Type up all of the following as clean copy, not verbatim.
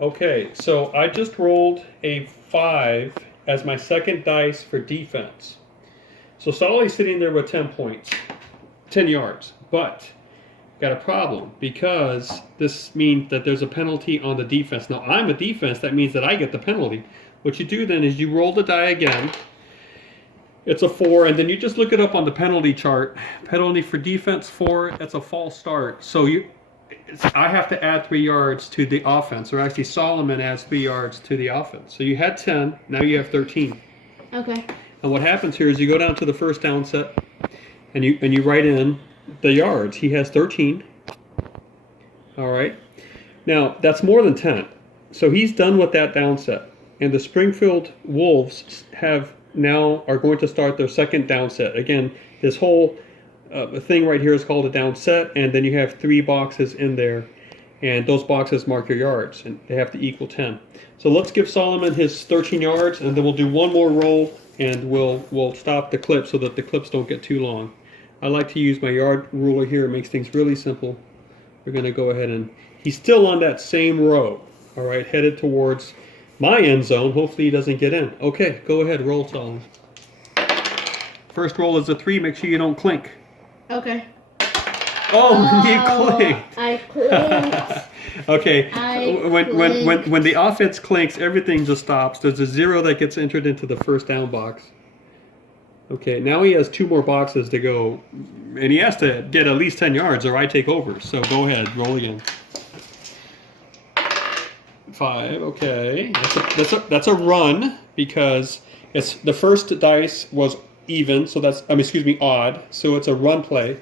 Okay, so I just rolled a 5 as my second dice for defense. So Solly's sitting there with 10 points, 10 yards. But got a problem because this means that there's a penalty on the defense. Now I'm a defense, that means that I get the penalty. What you do then is you roll the die again. It's a 4, and then you just look it up on the penalty chart. Penalty for defense 4, that's a false start. So I have to add 3 yards to the offense, or actually Solomon adds 3 yards to the offense. So you had 10, now you have 13. Okay. And what happens here is you go down to the first down set, and you write in the yards. He has 13. All right. Now that's more than 10. So he's done with that down set, and the Springfield Wolves are going to start their second down set. Again, this whole thing right here is called a down set, and then you have 3 boxes in there, and those boxes mark your yards, and they have to equal 10. So let's give Solomon his 13 yards, and then we'll do one more roll, and we'll stop the clip so that the clips don't get too long. I like to use my yard ruler here. It makes things really simple. We're going to go ahead and he's still on that same row, all right, headed towards my end zone. Hopefully he doesn't get in. Okay, go ahead, roll, Solomon. First roll is a 3. Make sure you don't clink. Okay. Oh, you clinked. I clinked. Okay. clinked. When the offense clinks, everything just stops. There's a 0 that gets entered into the first down box. Okay, now he has 2 more boxes to go, and he has to get at least 10 yards or I take over. So go ahead, roll again. 5. Okay, that's a run because it's the first dice was even, so that's odd. So it's a run play.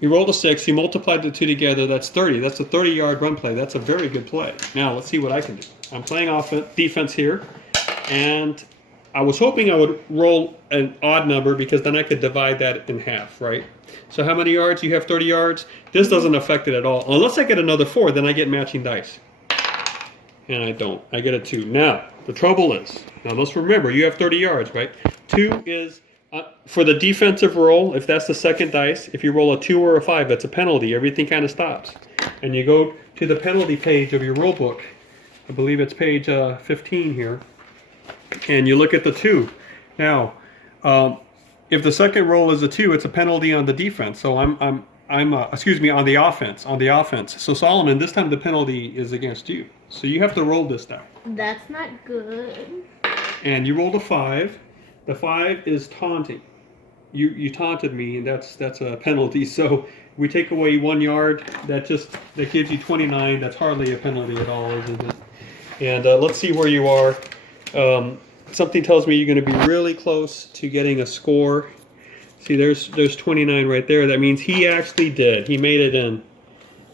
You rolled a 6. You multiplied the 2 together. That's 30. That's a 30-yard run play. That's a very good play. Now let's see what I can do. I'm playing defense here, and I was hoping I would roll an odd number because then I could divide that in half, right? So how many yards? You have 30 yards. This doesn't affect it at all. Unless I get another 4, then I get matching dice. And I don't. I get a 2. Now, the trouble is, now let's remember, you have 30 yards, right? 2 is, for the defensive roll, if that's the second dice, if you roll a 2 or a 5, that's a penalty. Everything kind of stops. And you go to the penalty page of your rule book. I believe it's page 15 here. And you look at the 2. Now, if the second roll is a 2, it's a penalty on the defense. So on the offense. On the offense. So Solomon, this time the penalty is against you. So you have to roll this down. That's not good. And you rolled a 5. The 5 is taunting. You taunted me, and that's a penalty. So we take away 1 yard. That gives you 29. That's hardly a penalty at all, isn't it? And let's see where you are. Something tells me you're going to be really close to getting a score. See, there's 29 right there. That means he actually did. He made it in.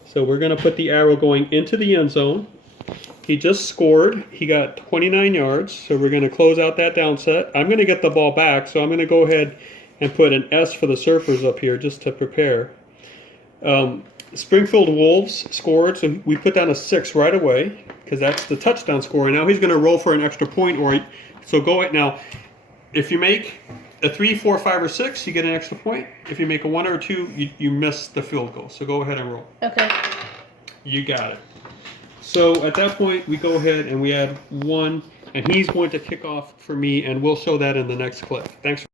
So we're going to put the arrow going into the end zone. He just scored. He got 29 yards. So we're going to close out that down set. I'm going to get the ball back. So I'm going to go ahead and put an S for the Surfers up here just to prepare. Springfield Wolves scored. So we put down a 6 right away because that's the touchdown score. And now he's going to roll for an extra point. So go ahead. Now, if you make a 3, 4, 5, or 6, you get an extra point. If you make a 1 or a 2, you miss the field goal. So go ahead and roll. Okay. You got it. So at that point, we go ahead and we add 1, and he's going to kick off for me, and we'll show that in the next clip. Thanks for